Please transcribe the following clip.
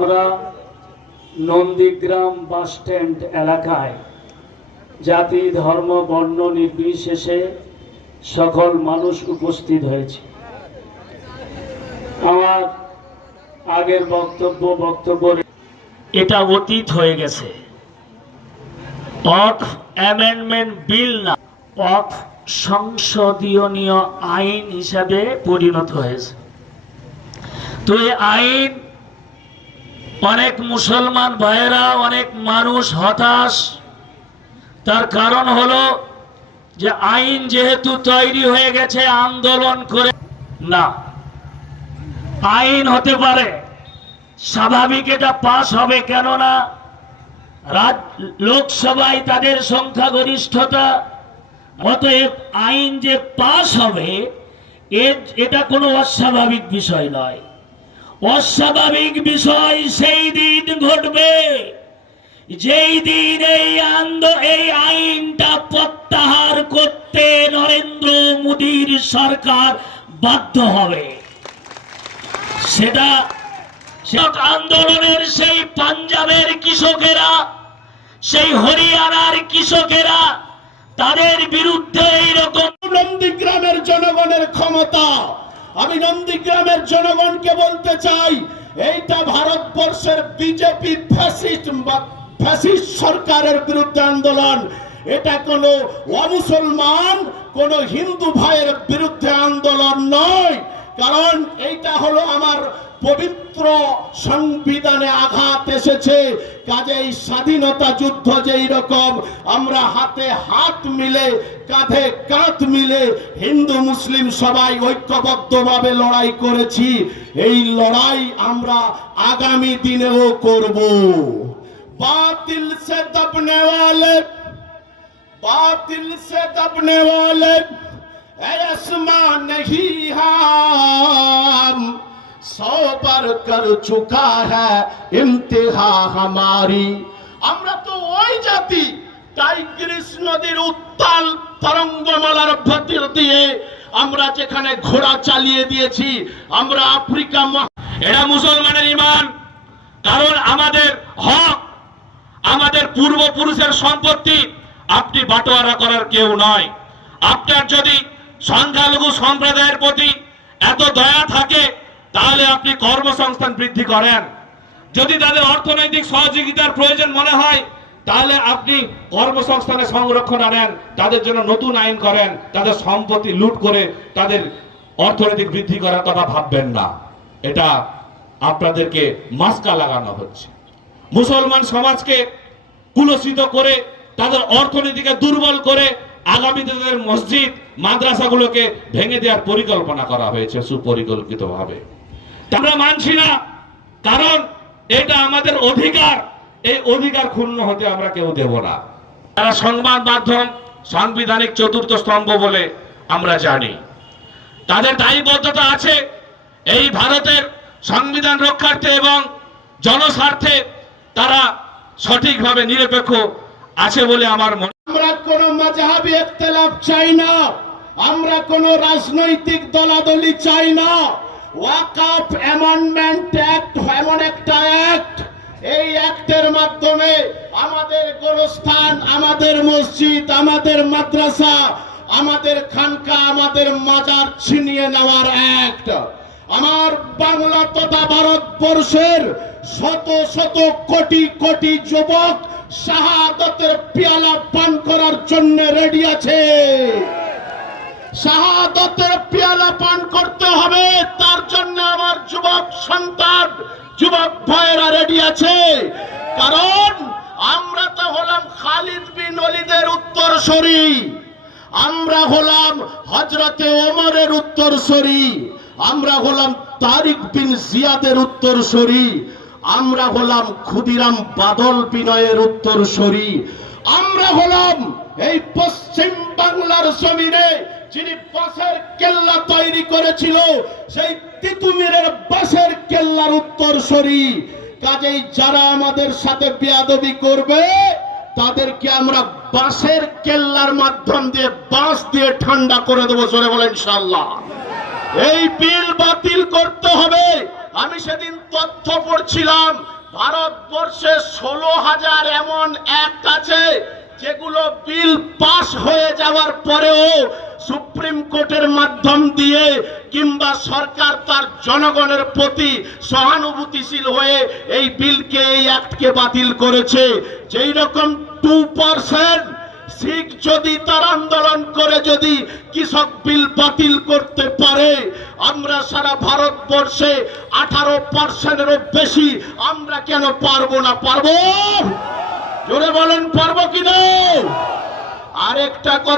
আমরা Nandigram bus stand এলাকায় জাতি ধর্ম বর্ণ নির্বিশেষে সকল মানুষ উপস্থিত হয়েছে। আমার আগের বক্তব্য এটা অতীত হয়ে গেছে। অফ অ্যামেন্ডমেন্ট বিল না, অফ সংশোধনীয় আইন হিসাবে পরিণত হয়েছে। তো এই আইন অনেক মুসলমান ভাইয়েরা, অনেক মানুষ হতাশ। তার কারণ হলো যে আইন যেহেতু তৈরি হয়ে গেছে আন্দোলন করে না, আইন হতে পারে স্বাভাবিক, এটা পাস হবে, কেননা লোকসভায় তাদের সংখ্যাগরিষ্ঠতা, অতএব আইন যে পাস হবে এটা কোনো অস্বাভাবিক বিষয় নয়। অস্বাভাবিক বিষয় সেই দিন ঘটবে যেই দিন এই আইনটা প্রত্যাহার করতে নরেন্দ্র মোদীর সরকার বাধ্য হবে। সেটা আন্দোলনের সেই পাঞ্জাবের কৃষকেরা, সেই হরিয়ানার কৃষকেরা, তাদের বিরুদ্ধে এইরকম নন্দীগ্রামের জনগণের ক্ষমতা। আমি নন্দীগ্রামের জনগণকে বলতে চাই, এইটা ভারতবর্ষের বিজেপি ফ্যাসিস্ট সরকারের বিরুদ্ধে আন্দোলন। এটা কোনো অমুসলমান, কোনো হিন্দু ভাইয়ের বিরুদ্ধে আন্দোলন নয়। কারণ এইটা হলো আমার পবিত্র সংবিধানে আঘাত এসেছে। কাজেই স্বাধীনতা যুদ্ধ যেই রকম আমরা হাতে হাত মিলে, কাঁধে কাঁধ মিলে হিন্দু মুসলিম সবাই ঐক্যবদ্ধভাবে লড়াই করেছি, এই লড়াই আমরা আগামী দিনেও করব। বাতিল সে দবনে ওয়ালে আসমান नहीं हम सौ पर कर चुका है इम्तिहा हमारी। আমরা তো ওই জাতি, টাইগ্রিস নদীর উত্তাল তরঙ্গমালার ভেতর দিয়ে আমরা যেখানে ঘোড়া চালিয়ে দিয়েছি, আমরা আফ্রিকা। এরা মুসলমানের ঈমান, কারণ আমাদের হক, আমাদের পূর্বপুরুষের সম্পত্তি আপনি বাটোয়ারা করার কেউ নয়। আপনার যদি সংখ্যালঘু সম্প্রদায়ের প্রতি এত দয়া থাকে তাহলে আপনি কর্মসংস্থান বৃদ্ধি করেন। যদি তাদের অর্থনৈতিক সহযোগিতার প্রয়োজন মনে হয় তাহলে আপনি কর্মসংস্থানের সংরক্ষণ আনেন, তাদের জন্য নতুন আইন করেন। তাদের সম্পত্তি লুট করে তাদের অর্থনৈতিক বৃদ্ধি করার কথা ভাববেন না। এটা আপনাদেরকে মাস্কা লাগানো হচ্ছে। মুসলমান সমাজকে কুলসিত করে, তাদের অর্থনীতিকে দুর্বল করে আগামীতে তাদের মসজিদ মাদ্রাসাগুলোকে ভেঙে দেওয়ার পরিকল্পনা করা হয়েছে সুপরিকল্পিতভাবে। আমরা মানছি না, কারণ এটা আমাদের অধিকার। এই অধিকার ক্ষুণ্ণ হতে আমরা কেউ দেব না। তারা সংবাদ মাধ্যম সাংবিধানিক চতুর্থ স্তম্ভ বলে আমরা জানি, তাদের দায়বদ্ধতা আছে এই ভারতের সংবিধান রক্ষার্থে এবং জনস্বার্থে তারা সঠিকভাবে নিরপেক্ষ আছে বলে আমার মনে। আমরা কোন মাযহাবী ইখতিলাফ চাই না, আমরা কোন রাজনৈতিক দলাদলি চাই না। ওয়াকফ অ্যামেন্ডমেন্ট অ্যাক্ট এমন একটা অ্যাক্ট, এই অ্যাক্টের মাধ্যমে আমাদের গোরস্থান, আমাদের মসজিদ, আমাদের মাদ্রাসা, আমাদের খানকা, আমাদের মাজার ছিনিয়ে নেওয়ার অ্যাক্ট। আমার বাংলা তথা ভারতবর্ষের শত শত কোটি কোটি যুবক শাহাদাতের পেয়ালা পান করার জন্য রেডি আছে। শাহাদাতের পেয়ালা পান করতে হবে, তার জন্য আমার যুবক সন্তান, যুবক ভাইয়েরা রেডি আছে। কারণ আমরা তো হলাম খালিদ বিন ওয়ালিদের উত্তরসূরি, আমরা হলাম হযরতে ওমরের উত্তরসূরি, আমরা হলাম তারিক বিন জিয়াদের উত্তরসূরি, আমরা হলাম ক্ষুদিরাম বাদল বিনয়ের উত্তরসূরি, আমরা হলাম এই পশ্চিম বাংলার জমিনে যিনি বাঁশের কেল্লা তৈরি করেছিল সেই তিতুমিরের বাঁশের কেল্লার উত্তরসূরি। কাজেই যারা আমাদের সাথে বেয়াদবি করবে তাদেরকে আমরা বাঁশের কেল্লার মাধ্যম দিয়ে, বাঁশ দিয়ে ঠান্ডা করে দেবো। জোরে বলেন ইনশাআল্লাহ। এই বিল বাতিল করতে হবে। আমি সেদিন তথ্য পড়ছিলাম, ভারতবর্ষে 16,000 এমন অ্যাক্ট আছে যেগুলো বিল পাস হয়ে যাওয়ার পরেও সুপ্রিম কোর্টের মাধ্যম দিয়ে কিংবা সরকার তার জনগণের প্রতি সহানুভূতিশীল হয়ে এই বিলকে, এই অ্যাক্টকে বাতিল করেছে। যেই রকম 2% শিখ যদি তার আন্দোলন করে যদি কৃষক বিল বাতিল করতে পারে, আমরা সারা ভারতবর্ষে 18%-এরও বেশি আমরা কেন পারবো না? পারবো? জোরে বলেন, পারবো কিনা? আরেকটা কথা